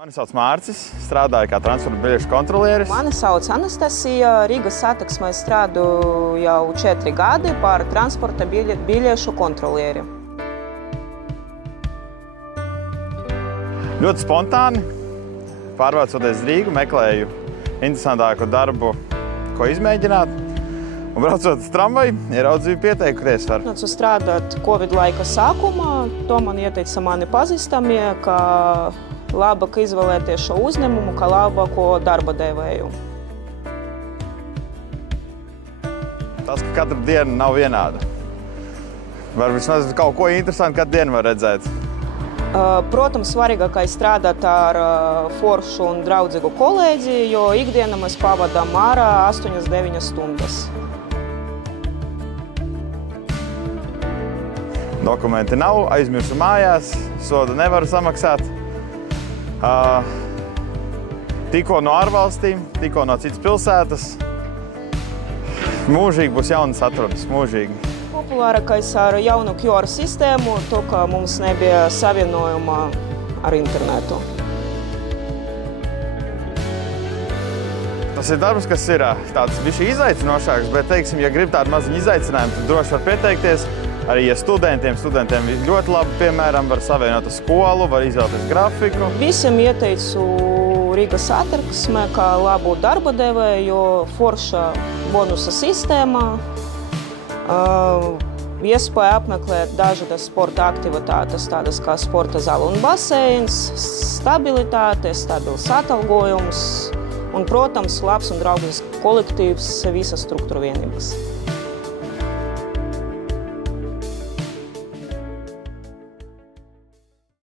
Mani sauc Mārcis, strādāju kā transporta biļešu kontrolieris. Mani sauc Anastasija, Rīgas satiksmē strādāju jau 4 gadi par transporta biļešu kontrolieri. Ļoti spontāni, pārvācoties uz Rīgu, meklēju interesantāku darbu, ko izmēģināt. Un braucot uz tramvaju, ieraudzīju pieteikties var. Nācu strādāt Covid laika sākumā, to man ieteica mani pazīstamie, ka labāk izvēlēties šo uzņēmumu, kā labāko darba devēju. Tas, ka katra diena nav vienāda. Var vismaz kaut ko interesantu katru dienu var redzēt. Protams, svarīgākais strādāt ar foršu un draudzīgu kolēģi, jo ikdienā mēs pavadām ārā 8–9 stundas. Dokumenti nav, aizmirsu mājās, sodu nevaru samaksāt. Tikko no ārvalstīm, tikko no citas pilsētas. Mūžīgi būs jaunas atrunas, mūžīgi. Populārākais ar jaunu QR sistēmu, to, ka mums nebija savienojuma ar internetu. Tas ir darbs, kas ir tāds bišķi izaicinošāks, bet, teiksim, ja grib tādu maziņu izaicinājumu, tad droši var pieteikties. Arī ja studentiem ļoti labi, piemēram, var savienot ar skolu, var izvēlēties grafiku. Visiem ieteicu Rīgas satiksmē kā labu darba devēju, jo forša bonusa sistēmā, iespēja apmeklēt dažādas sporta aktivitātes, tādas kā sporta zāle un baseins, stabilitāte, stabils atalgojums un, protams, labs un draugisks kolektīvs visas struktūra vienības.